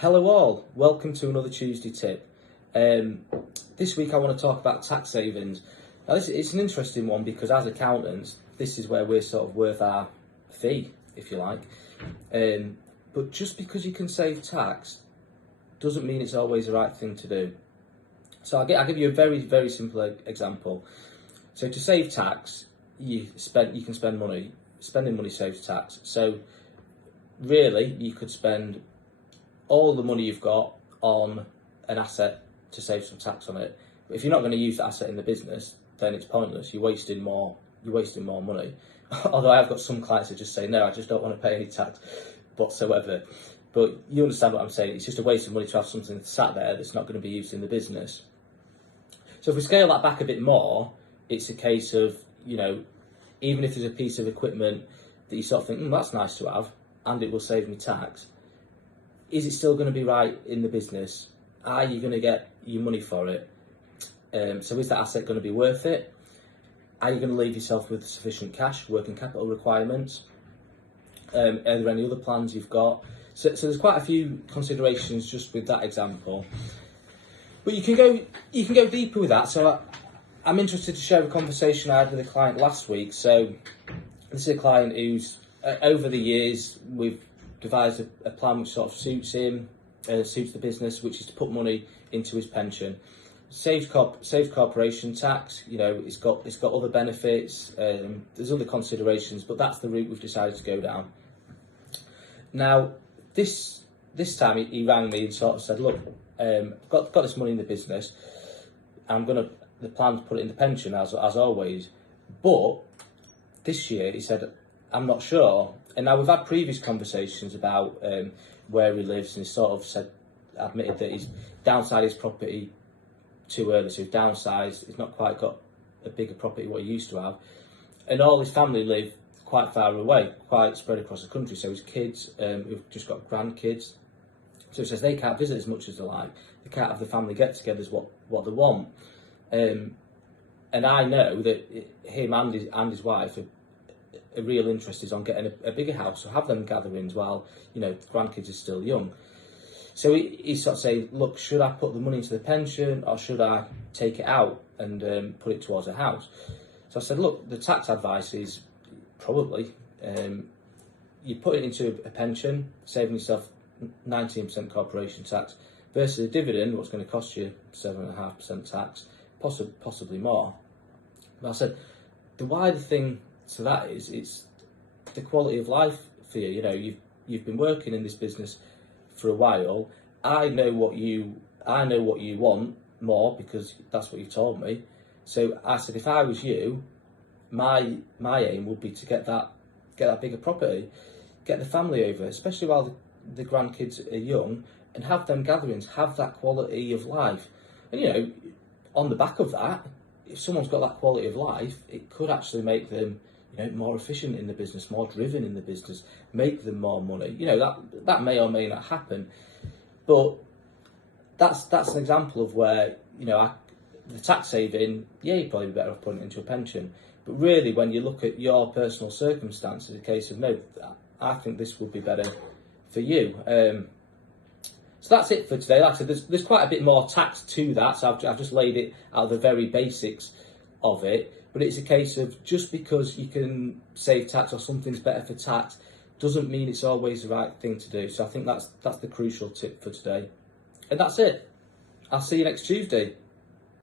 Hello all, welcome to another Tuesday tip. This week I want to talk about tax savings. Now it's an interesting one because as accountants, this is where we're sort of worth our fee, if you like. But just because you can save tax doesn't mean it's always the right thing to do. So I'll give you a very, very simple example. So to save tax, you can spend money. Spending money saves tax. So really, you could spend all the money you've got on an asset to save some tax on it. But if you're not going to use that asset in the business, then it's pointless. You're wasting more money. Although I've got some clients that just say, no, I just don't want to pay any tax whatsoever. But you understand what I'm saying. It's just a waste of money to have something sat there that's not going to be used in the business. So if we scale that back a bit more, it's a case of, even if there's a piece of equipment that you sort of think, that's nice to have, and it will save me tax, is it still going to be right in the business? Are you going to get your money for it? So is that asset going to be worth it? Are you going to leave yourself with sufficient cash, working capital requirements? Are there any other plans you've got? So there's quite a few considerations just with that example. But you can go deeper with that. So I'm interested to share a conversation I had with a client last week. So this is a client who's, over the years, we've devised a plan which sort of suits him, suits the business, which is to put money into his pension. Saves corporation tax, it's got other benefits, there's other considerations, but that's the route we've decided to go down. Now, this time he rang me and sort of said, look, got this money in the business, the plan to put it in the pension as always, but this year he said, I'm not sure. And now we've had previous conversations about where he lives, and he sort of admitted that he's downsized his property too early, so he's downsized, he's not quite got a bigger property what he used to have, and all his family live quite far away, quite spread across the country, so his kids, who've just got grandkids, so he says they can't visit as much as they like, they can't have the family get-togethers what they want, and I know that him and his wife a real interest is on getting a bigger house, so have them gatherings while the grandkids are still young. So he's sort of saying, look, should I put the money into the pension or should I take it out and put it towards a house? So I said, look, the tax advice is probably you put it into a pension, saving yourself 19% corporation tax, versus a dividend, what's going to cost you 7.5% tax, possibly more. But I said, the wider thing to that is it's the quality of life for you. You've been working in this business for a while. I know what you want more because that's what you told me. So I said, if I was you, my aim would be to get that bigger property, get the family over, especially while the grandkids are young, and have them gatherings, have that quality of life. And on the back of that, if someone's got that quality of life, it could actually make them more efficient in the business, more driven in the business, make them more money. That may or may not happen, but that's an example of where the tax saving, you'd probably be better off putting it into a pension. But really, when you look at your personal circumstances, a case of no, I think this would be better for you. So that's it for today. Like I said, there's quite a bit more tax to that, so I've just laid it out of the very basics of it. But it's a case of just because you can save tax or something's better for tax doesn't mean it's always the right thing to do. So I think that's the crucial tip for today. And that's it. I'll see you next Tuesday.